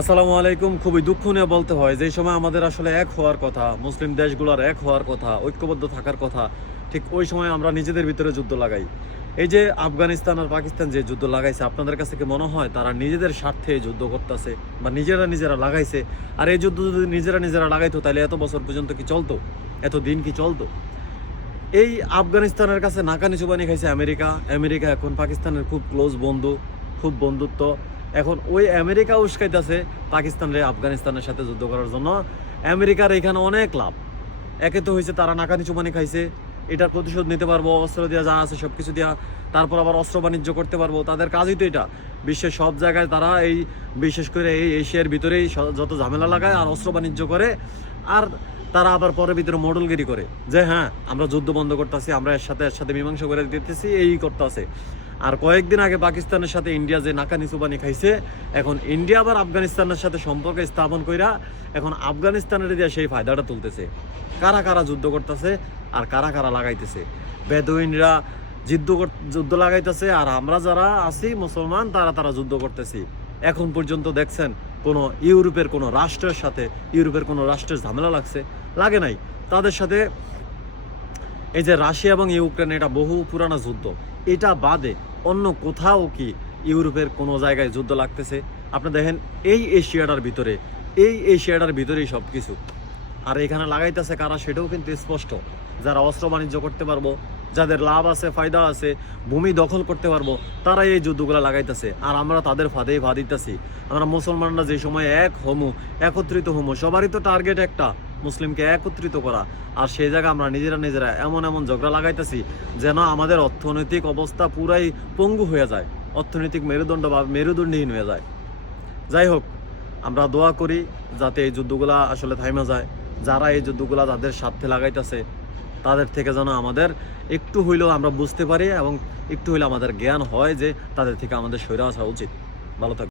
আসসালামু আলাইকুম। খুবই দুঃখ নিয়ে বলতে হয় যে সময় আমাদের আসলে এক হওয়ার কথা, মুসলিম দেশগুলোর এক হওয়ার কথা, ঐক্যবদ্ধ থাকার কথা, ঠিক ওই সময় আমরা নিজেদের ভিতরে যুদ্ধ লাগাই। এই যে আফগানিস্তান আর পাকিস্তান যে যুদ্ধ লাগাইছে, আপনাদের কাছে কি মনে হয় তারা নিজেদের স্বার্থে যুদ্ধ করতেছে বা নিজেরা নিজেরা লাগাইছে? আর এই যুদ্ধ যদি নিজেরা নিজেরা লাগাইতো, তাহলে এত বছর পর্যন্ত কি চলতো? এত দিন কি চলতো? এই আফগানিস্তানের কাছে নাকানি চুবানি খাইছে আমেরিকা। আমেরিকা এখন পাকিস্তানের খুব ক্লোজ বন্ধু, খুব বন্ধুত্ব। এখন ওই আমেরিকা উস্কাইতেছে পাকিস্তানের আফগানিস্তানের সাথে যুদ্ধ করার জন্য। আমেরিকার এখানে অনেক লাভ। একে তো হয়েছে তারা নাকানি চুবানি খাইছে, এটার প্রতিশোধ নিতে পারব, অস্ত্র দেওয়া যা আছে সব কিছু দেওয়া তারপর আবার অস্ত্র বাণিজ্য করতে পারব। তাদের কাজই তো এটা। বিশ্বের সব জায়গায় তারা এই, বিশেষ করে এই এশিয়ার ভিতরেই যত ঝামেলা লাগায় আর অস্ত্র বাণিজ্য করে। আর তারা আবার পরে ভিতরে মডেলগিরি করে। যে হ্যাঁ আমরা যুদ্ধ বন্ধ করতেছি, আমরা এর সাথে এর সাথে মীমাংসা করে দিতেছি, এই করতেছে। আর কয়েকদিন আগে পাকিস্তানের সাথে ইন্ডিয়া যে নাকানি চুবানি খাইছে, এখন ইন্ডিয়া আবার আফগানিস্তানের সাথে সম্পর্ক স্থাপন কইরা এখন আফগানিস্তানের দিয়ে সেই ফায়দাটা তুলতেছে। কারা কারা যুদ্ধ করতেছে আর কারা কারা লাগাইতেছে। বেদুইনরা যুদ্ধ যুদ্ধ লাগাইতেছে আর আমরা যারা আছি, মুসলমান, তারা তারা যুদ্ধ করতেছি। এখন পর্যন্ত দেখছেন কোনো ইউরোপের কোনো রাষ্ট্রের সাথে, ইউরোপের কোনো রাষ্ট্রের ঝামেলা লাগছে, লাগে নাই। তাদের সাথে এই যে রাশিয়া এবং ইউক্রেন, এটা বহু পুরানো যুদ্ধ। এটা বাদে অন্য কোথাও কি ইউরোপের কোনো জায়গায় যুদ্ধ লাগতেছে? আপনি দেখেন, এই এশিয়াটার ভিতরে, এই এশিয়াটার ভিতরেই সব কিছু আর এখানে লাগাইতেছে কারা সেটাও কিন্তু স্পষ্ট। যারা অস্ত্র বাণিজ্য করতে পারব যাদের লাভ আছে, ফায়দা আছে, ভূমি দখল করতে পারব তারা এই যুদ্ধগুলো লাগাইতেছে। আর আমরা তাদের ফাঁদেই ভা দিতেছি। আমরা মুসলমানরা যে সময় এক হমু, একত্রিত হমু, সবারই তো টার্গেট একটা, মুসলিমকে একত্রিত করা। আর সেই জায়গায় আমরা নিজেরা নিজেরা এমন এমন ঝগড়া লাগাইতেছি, যেন আমাদের অর্থনৈতিক অবস্থা পুরাই পঙ্গু হয়ে যায়, অর্থনৈতিক মেরুদণ্ড বা মেরুদণ্ডহীন হয়ে যায়। যাই হোক, আমরা দোয়া করি যাতে এই যুদ্ধগুলা আসলে থাইমা যায়। যারা এই যুদ্ধগুলা তাদের স্বার্থে লাগাইতেছে তাদের থেকে যেন আমাদের একটু হইলেও আমরা বুঝতে পারি এবং একটু হইলেও আমাদের জ্ঞান হয় যে তাদের থেকে আমাদের সৈরা আসা উচিত। ভালো থাকবে